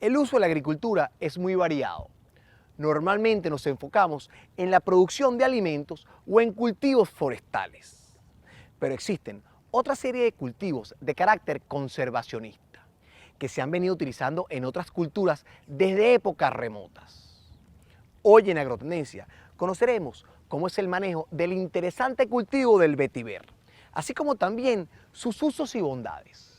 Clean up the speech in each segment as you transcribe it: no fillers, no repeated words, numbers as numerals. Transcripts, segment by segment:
El uso de la agricultura es muy variado. Normalmente nos enfocamos en la producción de alimentos o en cultivos forestales. Pero existen otra serie de cultivos de carácter conservacionista que se han venido utilizando en otras culturas desde épocas remotas. Hoy en Agrotendencia conoceremos cómo es el manejo del interesante cultivo del vetiver, así como también sus usos y bondades.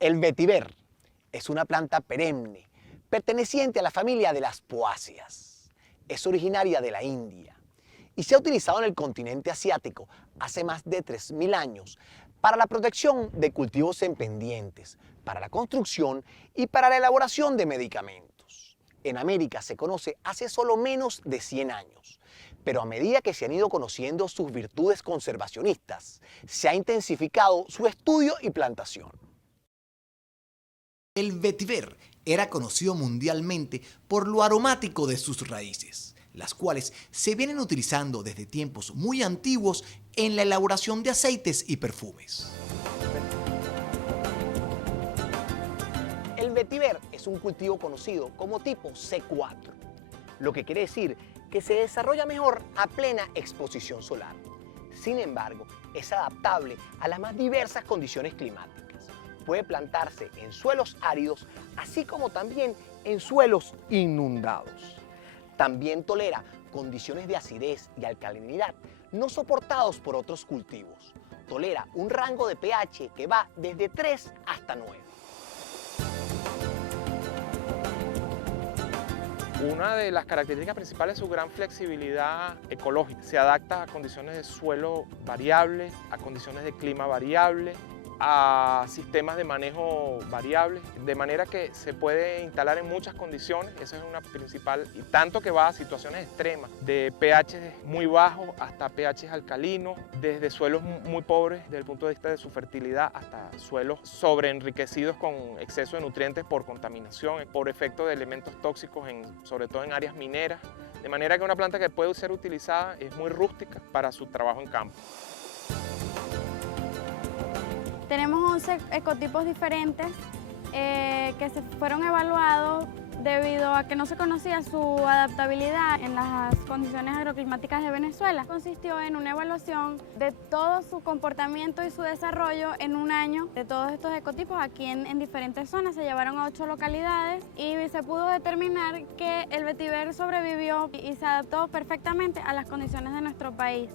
El vetiver es una planta perenne, perteneciente a la familia de las poáceas. Es originaria de la India y se ha utilizado en el continente asiático hace más de 3000 años para la protección de cultivos en pendientes, para la construcción y para la elaboración de medicamentos. En América se conoce hace solo menos de 100 años, pero a medida que se han ido conociendo sus virtudes conservacionistas, se ha intensificado su estudio y plantación. El vetiver era conocido mundialmente por lo aromático de sus raíces, las cuales se vienen utilizando desde tiempos muy antiguos en la elaboración de aceites y perfumes. El vetiver es un cultivo conocido como tipo C4, lo que quiere decir que se desarrolla mejor a plena exposición solar. Sin embargo, es adaptable a las más diversas condiciones climáticas. Puede plantarse en suelos áridos, así como también en suelos inundados. También tolera condiciones de acidez y alcalinidad no soportados por otros cultivos. Tolera un rango de pH que va desde 3 hasta 9. Una de las características principales es su gran flexibilidad ecológica. Se adapta a condiciones de suelo variables, a condiciones de clima variables, a sistemas de manejo variables, de manera que se puede instalar en muchas condiciones. Esa es una principal, y tanto que va a situaciones extremas, de pH muy bajos hasta pH alcalinos, desde suelos muy pobres desde el punto de vista de su fertilidad hasta suelos sobreenriquecidos con exceso de nutrientes por contaminación, por efecto de elementos tóxicos, sobre todo en áreas mineras, de manera que una planta que puede ser utilizada es muy rústica para su trabajo en campo. Tenemos 11 ecotipos diferentes que se fueron evaluados debido a que no se conocía su adaptabilidad en las condiciones agroclimáticas de Venezuela. Consistió en una evaluación de todo su comportamiento y su desarrollo en un año de todos estos ecotipos aquí en diferentes zonas. Se llevaron a 8 localidades y se pudo determinar que el vetiver sobrevivió y se adaptó perfectamente a las condiciones de nuestro país.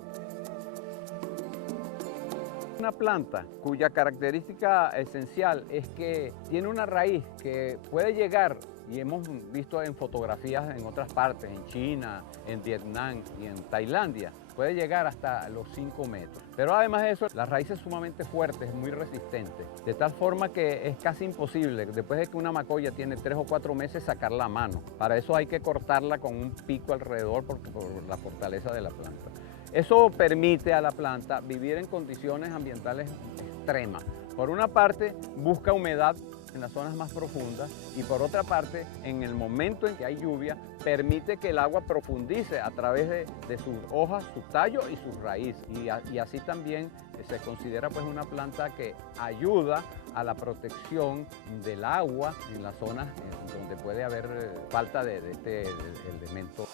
Una planta cuya característica esencial es que tiene una raíz que puede llegar, y hemos visto en fotografías en otras partes, en China, en Vietnam y en Tailandia, puede llegar hasta los 5 metros. Pero además de eso, la raíz es sumamente fuerte, es muy resistente, de tal forma que es casi imposible, después de que una macoya tiene 3 o 4 meses, sacarla a mano. Para eso hay que cortarla con un pico alrededor por la fortaleza de la planta. Eso permite a la planta vivir en condiciones ambientales extremas. Por una parte, busca humedad en las zonas más profundas y por otra parte, en el momento en que hay lluvia, permite que el agua profundice a través de sus hojas, su tallo y su raíz. Y así también se considera pues una planta que ayuda a la protección del agua en las zonas donde puede haber falta de este elemento.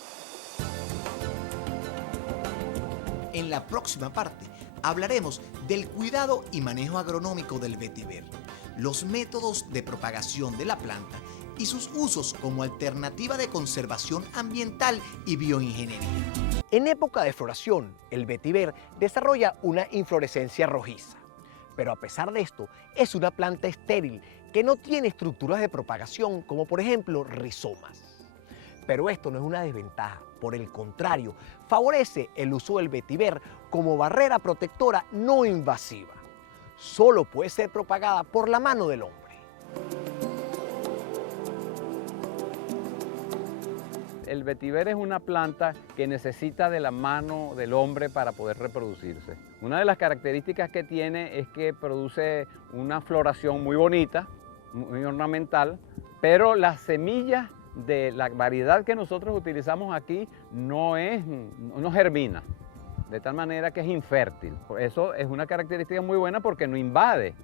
En la próxima parte hablaremos del cuidado y manejo agronómico del vetiver, los métodos de propagación de la planta y sus usos como alternativa de conservación ambiental y bioingeniería. En época de floración, el vetiver desarrolla una inflorescencia rojiza. Pero a pesar de esto, es una planta estéril que no tiene estructuras de propagación como por ejemplo rizomas. Pero esto no es una desventaja, por el contrario, favorece el uso del vetiver como barrera protectora no invasiva. Solo puede ser propagada por la mano del hombre. El vetiver es una planta que necesita de la mano del hombre para poder reproducirse. Una de las características que tiene es que produce una floración muy bonita, muy ornamental, pero las semillas de la variedad que nosotros utilizamos aquí no germina, de tal manera que es infértil. Por eso es una característica muy buena porque no invade,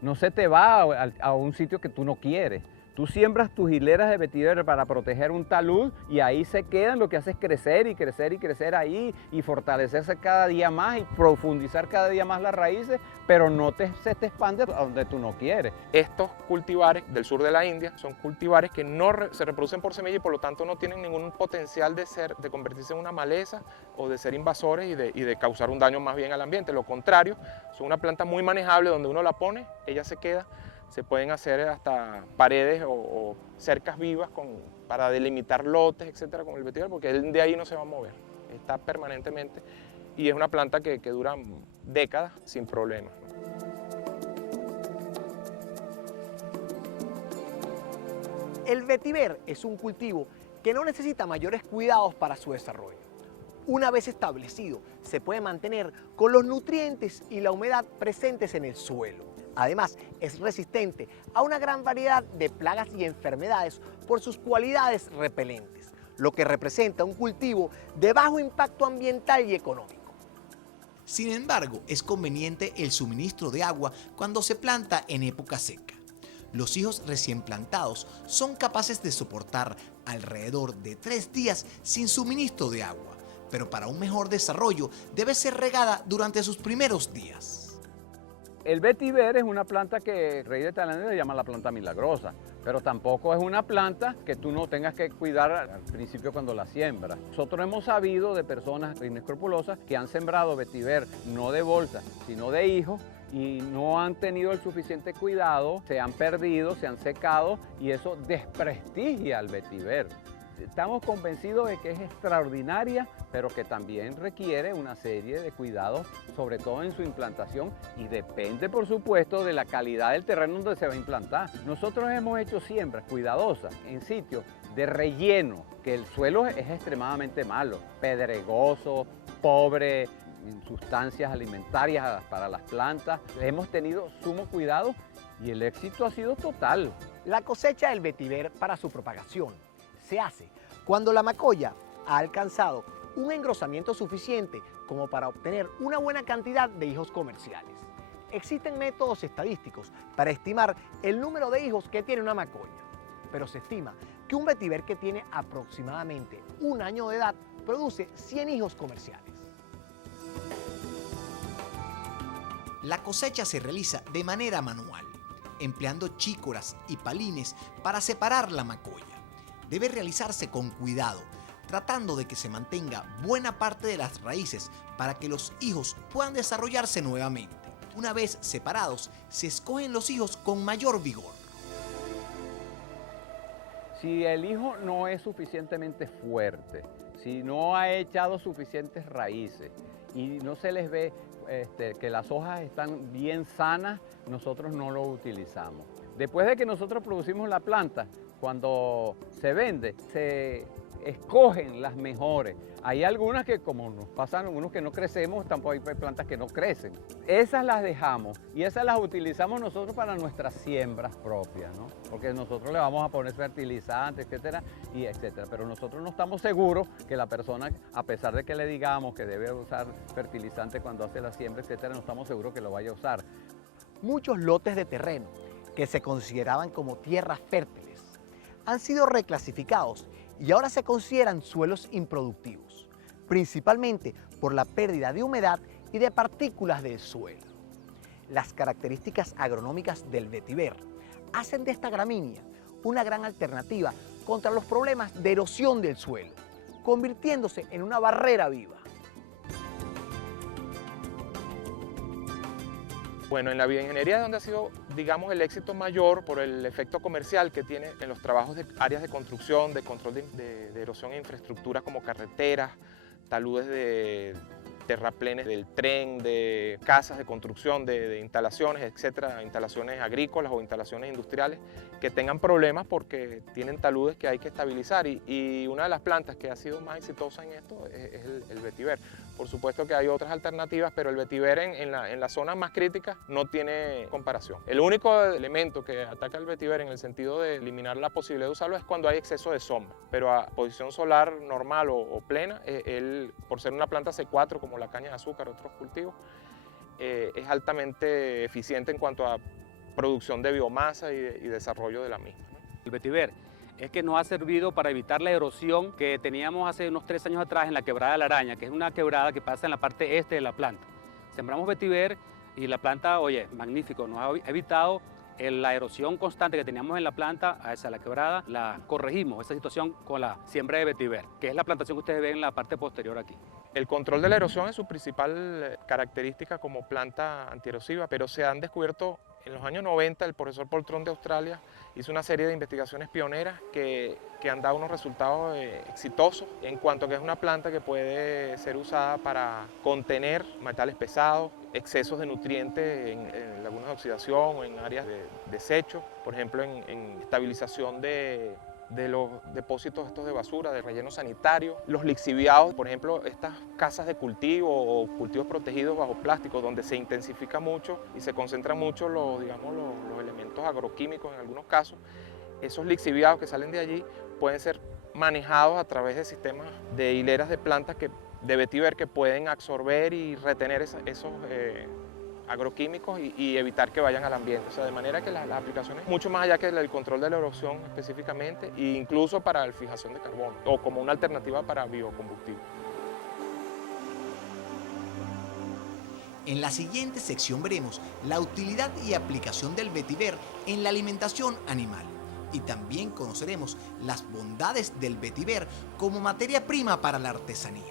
no se te va a un sitio que tú no quieres. Tú siembras tus hileras de vetiver para proteger un talud y ahí se quedan, lo que hace es crecer y crecer y crecer ahí y fortalecerse cada día más y profundizar cada día más las raíces, pero no se te expande a donde tú no quieres. Estos cultivares del sur de la India son cultivares que no se reproducen por semilla y por lo tanto no tienen ningún potencial de convertirse en una maleza o de ser invasores y de causar un daño más bien al ambiente. Lo contrario, son una planta muy manejable donde uno la pone, ella se queda. Se pueden hacer hasta paredes o cercas vivas para delimitar lotes, etcétera, con el vetiver, porque él de ahí no se va a mover, está permanentemente y es una planta que dura décadas sin problemas. El vetiver es un cultivo que no necesita mayores cuidados para su desarrollo. Una vez establecido, se puede mantener con los nutrientes y la humedad presentes en el suelo. Además, es resistente a una gran variedad de plagas y enfermedades por sus cualidades repelentes, lo que representa un cultivo de bajo impacto ambiental y económico. Sin embargo, es conveniente el suministro de agua cuando se planta en época seca. Los higos recién plantados son capaces de soportar alrededor de 3 días sin suministro de agua, pero para un mejor desarrollo debe ser regada durante sus primeros días. El vetiver es una planta que Rey de Tailandia le llama la planta milagrosa, pero tampoco es una planta que tú no tengas que cuidar al principio cuando la siembras. Nosotros hemos sabido de personas inescrupulosas que han sembrado vetiver no de bolsa, sino de hijos, y no han tenido el suficiente cuidado, se han perdido, se han secado y eso desprestigia al vetiver. Estamos convencidos de que es extraordinaria, pero que también requiere una serie de cuidados, sobre todo en su implantación, y depende, por supuesto, de la calidad del terreno donde se va a implantar. Nosotros hemos hecho siembras cuidadosas en sitios de relleno, que el suelo es extremadamente malo, pedregoso, pobre en sustancias alimentarias para las plantas. Hemos tenido sumo cuidado y el éxito ha sido total. La cosecha del vetiver para su propagación se hace cuando la macolla ha alcanzado un engrosamiento suficiente como para obtener una buena cantidad de higos comerciales. Existen métodos estadísticos para estimar el número de higos que tiene una macolla, pero se estima que un vetiver que tiene aproximadamente 1 año de edad produce 100 higos comerciales. La cosecha se realiza de manera manual, empleando chícoras y palines para separar la macolla. Debe realizarse con cuidado, tratando de que se mantenga buena parte de las raíces para que los higos puedan desarrollarse nuevamente. Una vez separados, se escogen los higos con mayor vigor. Si el higo no es suficientemente fuerte, si no ha echado suficientes raíces y no se les ve que las hojas están bien sanas, nosotros no lo utilizamos. Después de que nosotros producimos la planta, cuando se vende, se escogen las mejores. Hay algunas que, como nos pasan algunos que no crecemos, tampoco hay plantas que no crecen. Esas las dejamos y esas las utilizamos nosotros para nuestras siembras propias, ¿no? Porque nosotros le vamos a poner fertilizantes, etcétera, y etcétera. Pero nosotros no estamos seguros que la persona, a pesar de que le digamos que debe usar fertilizante cuando hace la siembra, etcétera, no estamos seguros que lo vaya a usar. Muchos lotes de terreno que se consideraban como tierras fértiles han sido reclasificados y ahora se consideran suelos improductivos, principalmente por la pérdida de humedad y de partículas del suelo. Las características agronómicas del vetiver hacen de esta gramínea una gran alternativa contra los problemas de erosión del suelo, convirtiéndose en una barrera viva. Bueno, en la bioingeniería es donde ha sido, digamos, el éxito mayor por el efecto comercial que tiene en los trabajos de áreas de construcción, de control de erosión e infraestructuras como carreteras, taludes de terraplenes del tren, de casas de construcción, de instalaciones, etcétera, instalaciones agrícolas o instalaciones industriales que tengan problemas porque tienen taludes que hay que estabilizar. Y una de las plantas que ha sido más exitosa en esto es el vetiver. Por supuesto que hay otras alternativas, pero el vetiver en la zona más crítica no tiene comparación. El único elemento que ataca el vetiver en el sentido de eliminar la posibilidad de usarlo es cuando hay exceso de sombra, pero a posición solar normal o plena, él, por ser una planta C4 como la caña de azúcar o otros cultivos, es altamente eficiente en cuanto a producción de biomasa y desarrollo de la misma, ¿no? El vetiver es que nos ha servido para evitar la erosión que teníamos hace unos 3 años atrás en la quebrada de la Araña, que es una quebrada que pasa en la parte este de la planta. Sembramos vetiver y la planta, oye, magnífico, nos ha evitado la erosión constante que teníamos en la planta hacia la quebrada. La corregimos, esa situación, con la siembra de vetiver, que es la plantación que ustedes ven en la parte posterior aquí. El control de la erosión es su principal característica como planta antierosiva, pero se han descubierto en los años 90, el profesor Poltrón de Australia hizo una serie de investigaciones pioneras que han dado unos resultados exitosos en cuanto a que es una planta que puede ser usada para contener metales pesados, excesos de nutrientes en lagunas de oxidación o en áreas de desecho, por ejemplo en estabilización de los depósitos estos de basura, de relleno sanitario, los lixiviados, por ejemplo, estas casas de cultivo o cultivos protegidos bajo plástico, donde se intensifica mucho y se concentran mucho los elementos agroquímicos en algunos casos. Esos lixiviados que salen de allí pueden ser manejados a través de sistemas de hileras de plantas de vetiver que pueden absorber y retener esos agroquímicos y evitar que vayan al ambiente. O sea, de manera que las aplicaciones, mucho más allá que el control de la erosión específicamente, e incluso para la fijación de carbono o como una alternativa para biocombustible. En la siguiente sección veremos la utilidad y aplicación del vetiver en la alimentación animal. Y también conoceremos las bondades del vetiver como materia prima para la artesanía.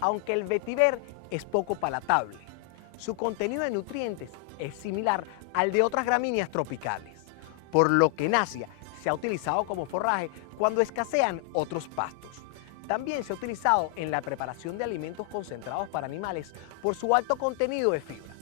Aunque el vetiver es poco palatable, su contenido de nutrientes es similar al de otras gramíneas tropicales, por lo que en Asia se ha utilizado como forraje cuando escasean otros pastos. También se ha utilizado en la preparación de alimentos concentrados para animales por su alto contenido de fibra.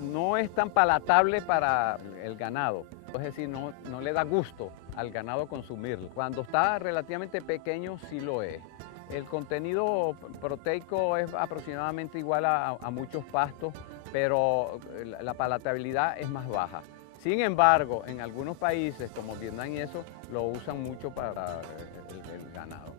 No es tan palatable para el ganado, es decir, no le da gusto al ganado consumirlo. Cuando está relativamente pequeño sí lo es. El contenido proteico es aproximadamente igual a muchos pastos, pero la palatabilidad es más baja. Sin embargo, en algunos países como Vietnam y eso, lo usan mucho para el ganado.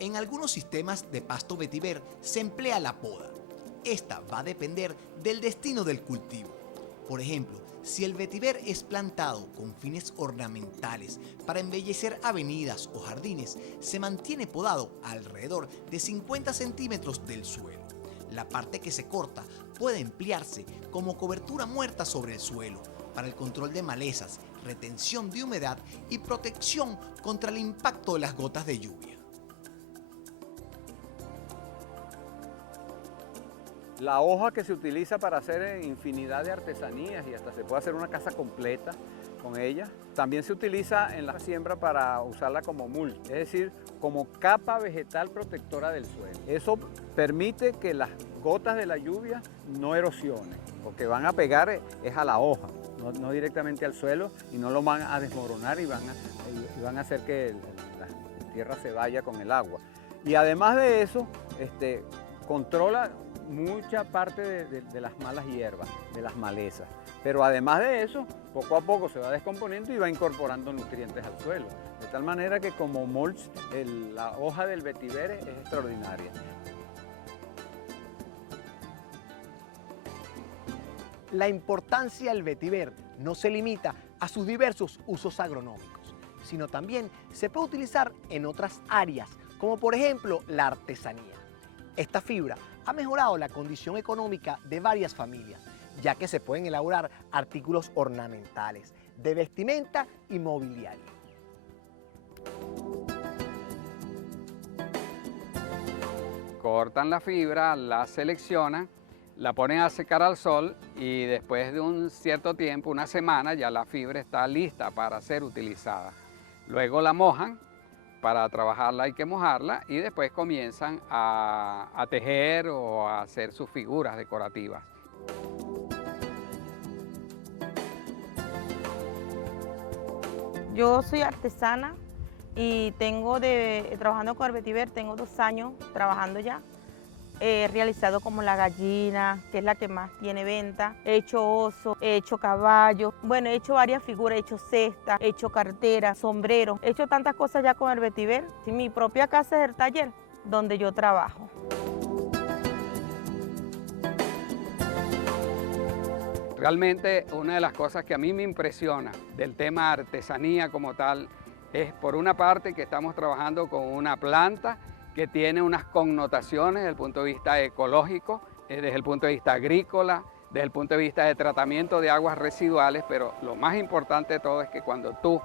En algunos sistemas de pasto vetiver se emplea la poda. Esta va a depender del destino del cultivo. Por ejemplo, si el vetiver es plantado con fines ornamentales para embellecer avenidas o jardines, se mantiene podado alrededor de 50 centímetros del suelo. La parte que se corta puede emplearse como cobertura muerta sobre el suelo para el control de malezas, retención de humedad y protección contra el impacto de las gotas de lluvia. La hoja que se utiliza para hacer infinidad de artesanías y hasta se puede hacer una casa completa con ella. También se utiliza en la siembra para usarla como mulch, es decir, como capa vegetal protectora del suelo. Eso permite que las gotas de la lluvia no erosionen, porque van a pegar es a la hoja, no directamente al suelo, y no lo van a desmoronar y van a hacer que la tierra se vaya con el agua. Y además de eso, controla mucha parte de las malas hierbas, de las malezas. Pero además de eso, poco a poco se va descomponiendo y va incorporando nutrientes al suelo. De tal manera que como mulch, la hoja del vetiver es extraordinaria. La importancia del vetiver no se limita a sus diversos usos agronómicos, sino también se puede utilizar en otras áreas, como por ejemplo la artesanía. Esta fibra ha mejorado la condición económica de varias familias, ya que se pueden elaborar artículos ornamentales, de vestimenta y mobiliario. Cortan la fibra, la seleccionan, la ponen a secar al sol y después de un cierto tiempo, una semana, ya la fibra está lista para ser utilizada. Luego la mojan, para trabajarla hay que mojarla y después comienzan a tejer o a hacer sus figuras decorativas. Yo soy artesana y trabajando con el vetiver, tengo 2 años trabajando ya. He realizado como la gallina, que es la que más tiene venta. He hecho oso, he hecho caballo. Bueno, he hecho varias figuras, he hecho cestas, he hecho carteras, sombreros. He hecho tantas cosas ya con el vetiver. Sí, mi propia casa es el taller donde yo trabajo. Realmente una de las cosas que a mí me impresiona del tema artesanía como tal es, por una parte, que estamos trabajando con una planta que tiene unas connotaciones desde el punto de vista ecológico, desde el punto de vista agrícola, desde el punto de vista de tratamiento de aguas residuales, pero lo más importante de todo es que cuando tú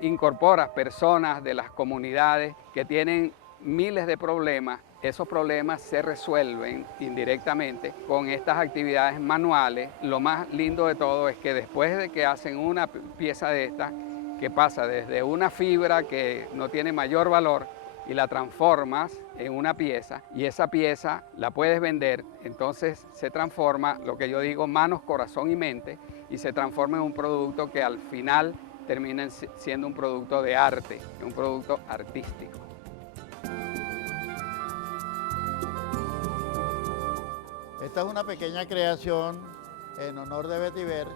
incorporas personas de las comunidades que tienen miles de problemas, esos problemas se resuelven indirectamente con estas actividades manuales. Lo más lindo de todo es que después de que hacen una pieza de estas, que pasa desde una fibra que no tiene mayor valor, y la transformas en una pieza y esa pieza la puedes vender, entonces se transforma, lo que yo digo, manos, corazón y mente, y se transforma en un producto que al final termina siendo un producto de arte, un producto artístico. Esta es una pequeña creación en honor de vetiver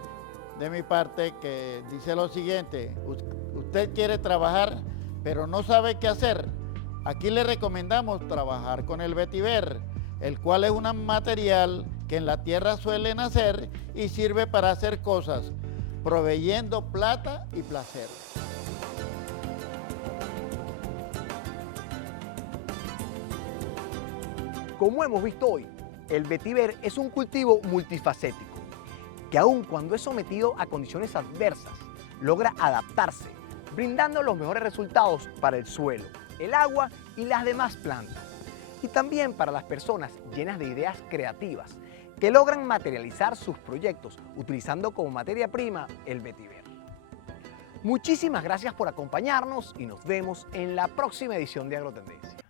de mi parte que dice lo siguiente: usted quiere trabajar pero no sabe qué hacer. Aquí le recomendamos trabajar con el vetiver, el cual es un material que en la tierra suele nacer y sirve para hacer cosas, proveyendo plata y placer. Como hemos visto hoy, el vetiver es un cultivo multifacético, que aun cuando es sometido a condiciones adversas, logra adaptarse, brindando los mejores resultados para el suelo, el agua y las demás plantas. Y también para las personas llenas de ideas creativas que logran materializar sus proyectos utilizando como materia prima el vetiver. Muchísimas gracias por acompañarnos y nos vemos en la próxima edición de Agrotendencias.